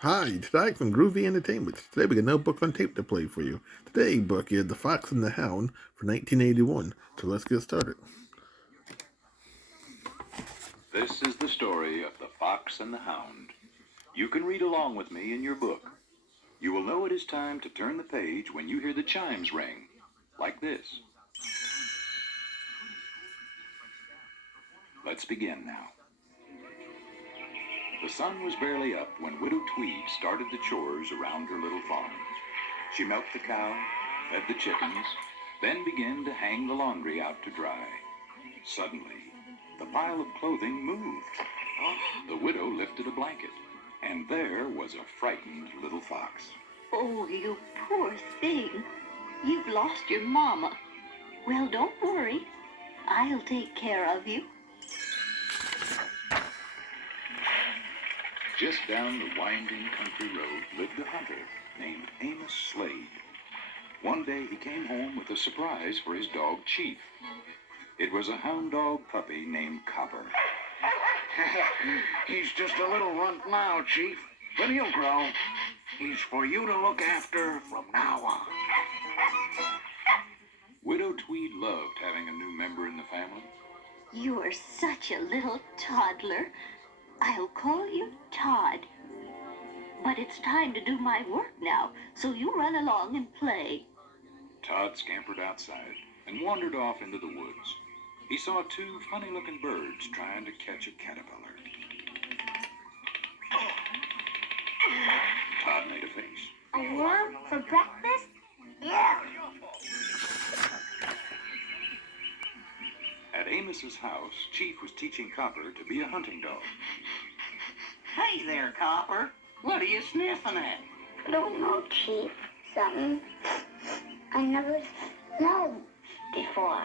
Hi, Todd from Groovy Entertainment. Today we got no book on tape to play for you. Today's book is The Fox and the Hound for 1981. So let's get started. This is the story of The Fox and the Hound. You can read along with me in your book. You will know it is time to turn the page when you hear the chimes ring, like this. Let's begin now. The sun was barely up when Widow Tweed started the chores around her little farm. She milked the cow, fed the chickens, then began to hang the laundry out to dry. Suddenly, the pile of clothing moved. The widow lifted a blanket, and there was a frightened little fox. Oh, you poor thing. You've lost your mama. Well, don't worry. I'll take care of you. Just down the winding country road lived a hunter named Amos Slade. One day he came home with a surprise for his dog Chief. It was a hound dog puppy named Copper. He's just a little runt now, Chief, but he'll grow. He's for you to look after from now on. Widow Tweed loved having a new member in the family. You're such a little toddler. I'll call you Todd. But it's time to do my work now, so you run along and play. Todd scampered outside and wandered off into the woods. He saw two funny-looking birds trying to catch a caterpillar. Todd made a face. A worm for breakfast? Yeah. At Amos's house, Chief was teaching Copper to be a hunting dog. Hey there, Copper. What are you sniffing at? I don't know, Chief. Something I never smelled before.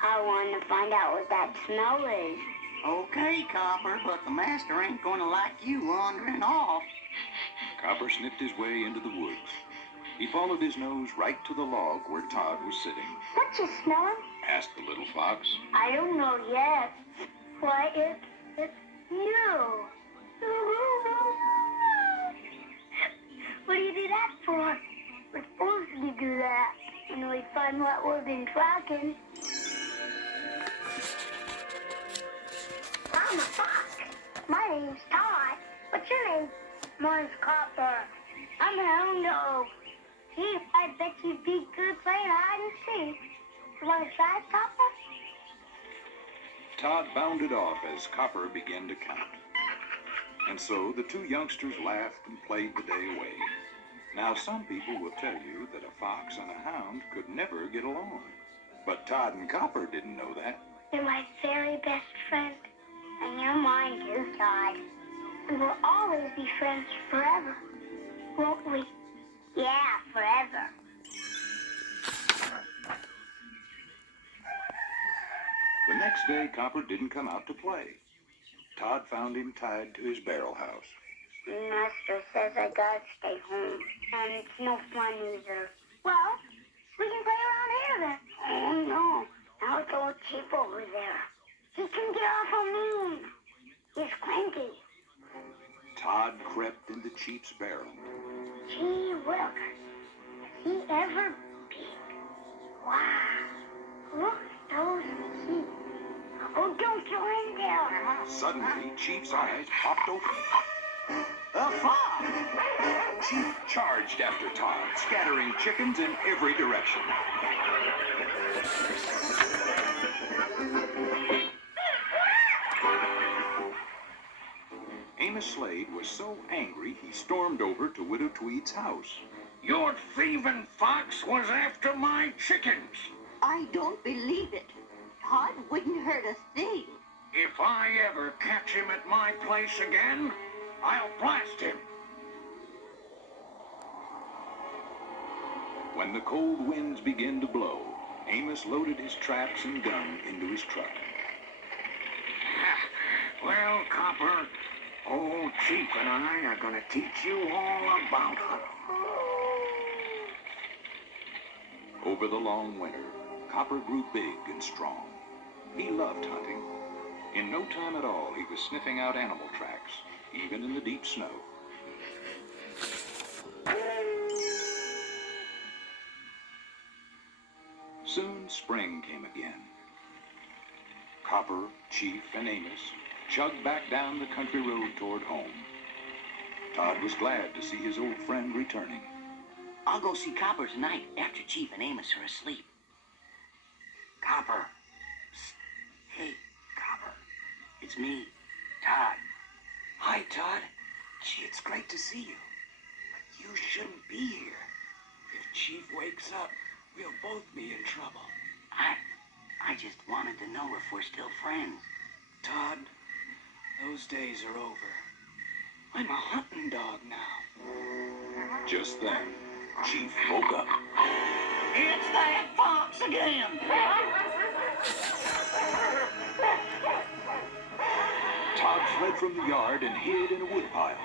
I want to find out what that smell is. Okay, Copper, but the master ain't going to like you wandering off. Copper sniffed his way into the woods. He followed his nose right to the log where Todd was sitting. What you smelling? Asked the little fox. I don't know yet. Why, it's you. What do you do that for? We're supposed to do that when we find what we've been tracking. I'm a fox. My name's Todd. What's your name? Mine's Copper. I'm a hound dog. Chief, I bet you'd be good playing hide and seek. You want to try, Copper? Todd bounded off as Copper began to count. And so the two youngsters laughed and played the day away. Now, some people will tell you that a fox and a hound could never get along. But Todd and Copper didn't know that. You're my very best friend. And you're mine too, Todd. And we'll always be friends forever. Won't we? Yeah, forever. The next day, Copper didn't come out to play. Todd found him tied to his barrel house. Master says I gotta stay home. And it's no fun either. Well, we can play around here then. Oh no. Now it's old Chief over there. He can get off on me. He's cranky. Todd crept into Chief's barrel. Gee willikers. Has he ever been? Wow. Look at those teeth. Oh, don't go in there. Suddenly, Chief's eyes popped open. A fox! Chief charged after Todd, scattering chickens in every direction. Amos Slade was so angry he stormed over to Widow Tweed's house. Your thieving fox was after my chickens. I don't believe it. Todd wouldn't hurt a thing. If I ever catch him at my place again, I'll blast him. When the cold winds began to blow, Amos loaded his traps and gun into his truck. Well, Copper, old Chief and I are going to teach you all about hunting. Over the long winter, Copper grew big and strong. He loved hunting. In no time at all, he was sniffing out animal tracks, even in the deep snow. Soon spring came again. Copper, Chief, and Amos chugged back down the country road toward home. Todd was glad to see his old friend returning. I'll go see Copper tonight after Chief and Amos are asleep. Copper. Psst. Hey, Copper. It's me, Todd. Hi, Todd. Gee, it's great to see you. But you shouldn't be here. If Chief wakes up, we'll both be in trouble. I just wanted to know if we're still friends. Todd, those days are over. I'm a hunting dog now. Just then, Chief woke up. It's that fox again! Todd fled from the yard and hid in a woodpile.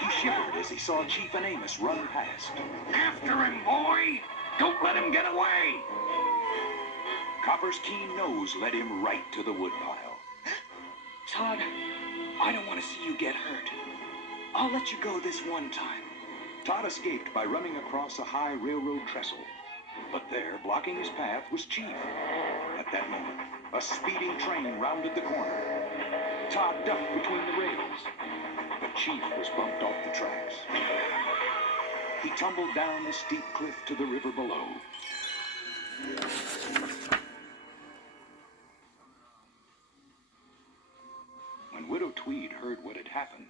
He shivered as he saw Chief and Amos run past. After him, boy! Don't let him get away! Copper's keen nose led him right to the woodpile. Todd, I don't want to see you get hurt. I'll let you go this one time. Todd escaped by running across a high railroad trestle. But there, blocking his path, was Chief. At that moment, a speeding train rounded the corner. Todd ducked between the rails, but Chief was bumped off the tracks. He tumbled down the steep cliff to the river below. When Widow Tweed heard what had happened,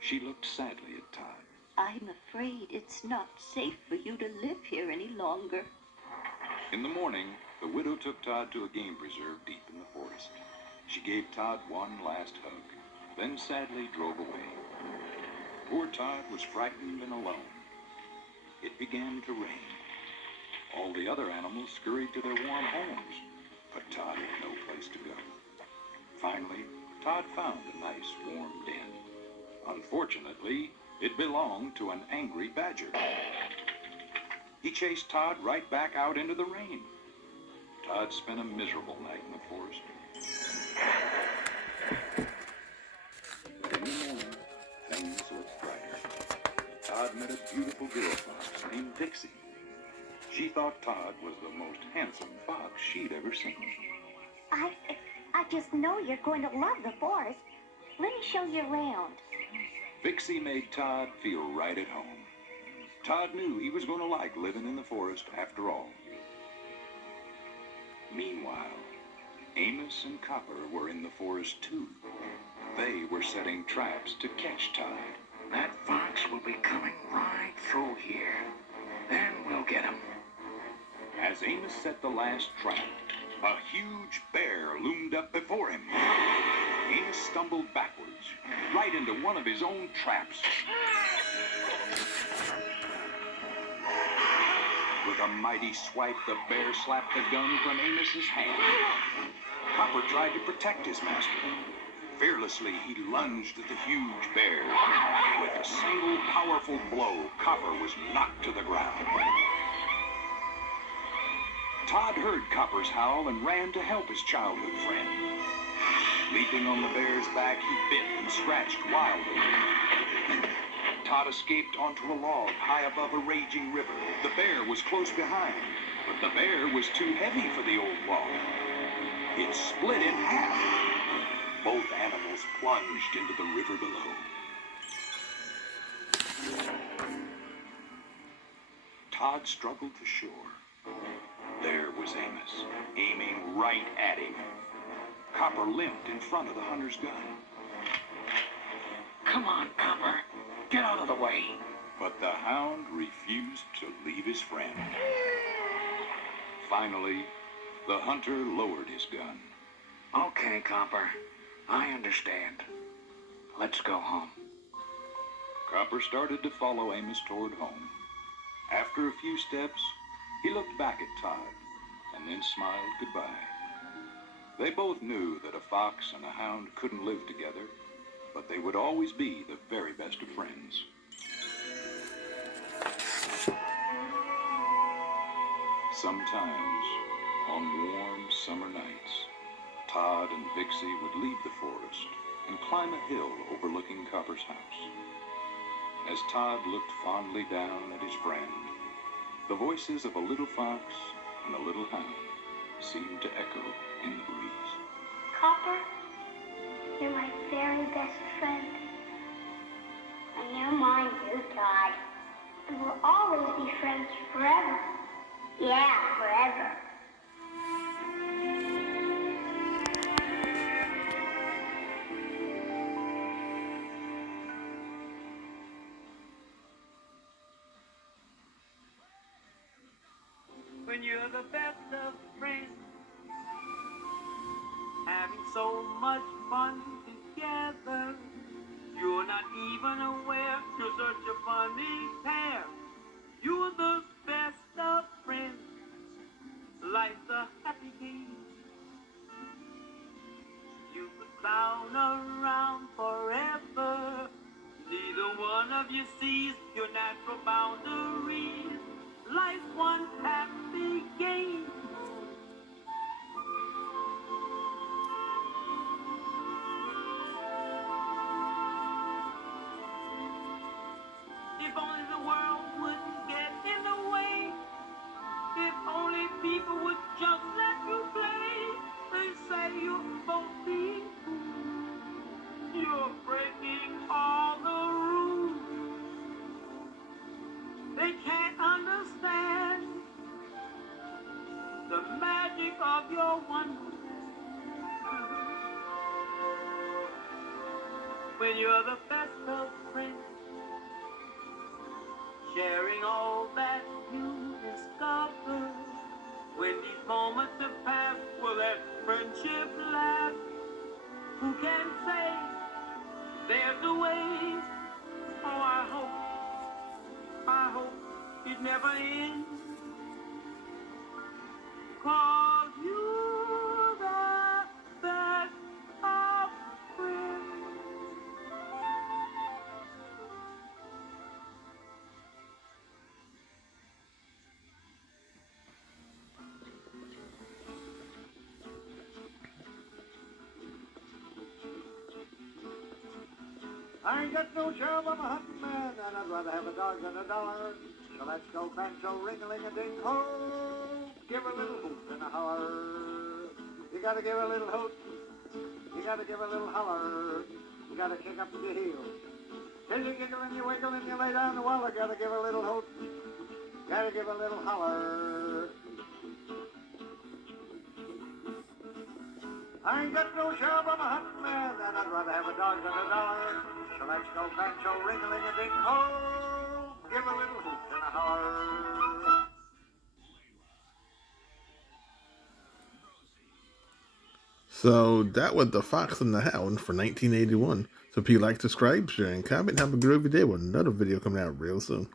she looked sadly at Todd. I'm afraid it's not safe for you to live here any longer. In the morning, the widow took Todd to a game preserve deep in the forest. She gave Todd one last hug, then sadly drove away. Poor Todd was frightened and alone. It began to rain. All the other animals scurried to their warm homes, but Todd had no place to go. Finally, Todd found a nice warm den. Unfortunately, it belonged to an angry badger. He chased Todd right back out into the rain. Todd spent a miserable night in the forest. In the morning, things looked brighter. Todd met a beautiful girl fox named Dixie. She thought Todd was the most handsome fox she'd ever seen. I just know you're going to love the forest. Let me show you around. Dixie made Todd feel right at home. Todd knew he was going to like living in the forest after all. Meanwhile, Amos and Copper were in the forest too. They were setting traps to catch Todd. That fox will be coming right through here. Then we'll get him. As Amos set the last trap, a huge bear loomed up before him. Amos stumbled backwards, right into one of his own traps. With a mighty swipe, the bear slapped the gun from Amos's hand. Copper tried to protect his master. Fearlessly, he lunged at the huge bear. With a single powerful blow, Copper was knocked to the ground. Todd heard Copper's howl and ran to help his childhood friend. Leaping on the bear's back, he bit and scratched wildly. Todd escaped onto a log high above a raging river. The bear was close behind, but the bear was too heavy for the old log. It split in half. Both animals plunged into the river below. Todd struggled to shore. There was Amos, aiming right at him. Copper limped in front of the hunter's gun. Come on, Copper. Get out of the way. But the hound refused to leave his friend. Finally, the hunter lowered his gun. Okay, Copper. I understand. Let's go home. Copper started to follow Amos toward home. After a few steps, he looked back at Todd and then smiled goodbye. They both knew that a fox and a hound couldn't live together, but they would always be the very best of friends. Sometimes, on warm summer nights, Todd and Vixie would leave the forest and climb a hill overlooking Copper's house. as Todd looked fondly down at his friend. The voices of a little fox and a little hound seemed to echo in the breeze. Copper, you're my very best friend. And you're mine too, Todd. And we'll always be friends forever. Yeah, forever. When you're the best of friends, having so much fun together, you're not even aware you're such a funny pair. You're the best of friends, life's a happy game. You could clown around forever. Neither one of you sees your natural boundaries. Life's one happy game. If only the world wouldn't get in the way. If only people would just let you play. They say you're both being fools. You're breaking all the rules. They can't understand the magic of your wonderland. When you're the best of friends, sharing all that you discover. When these moments have passed, will that friendship last? Who can say there's a way? Oh, I hope it never ends. 'Cause you're the best of friends. I ain't got no job, I'm a hunting man, and I'd rather have a dog than a dollar. So let's go banjo, ring-a-ling-a-ding-ho. Give a little hoot and a holler. You gotta give a little hoot. You gotta give a little holler. You gotta kick up your heels. Till you giggle and you wiggle and you lay down the wall. You gotta give a little hoot. Gotta give a little holler. I ain't got no job, I'm a hunting man, and I'd rather have a dog than a dollar. So let's go banjo, ring-a-ling-a-ding-ho. Give a little hoot and a holler. So that was The Fox and the Hound for 1981. So if you like, subscribe, share, and comment, have a groovy day with another video coming out real soon.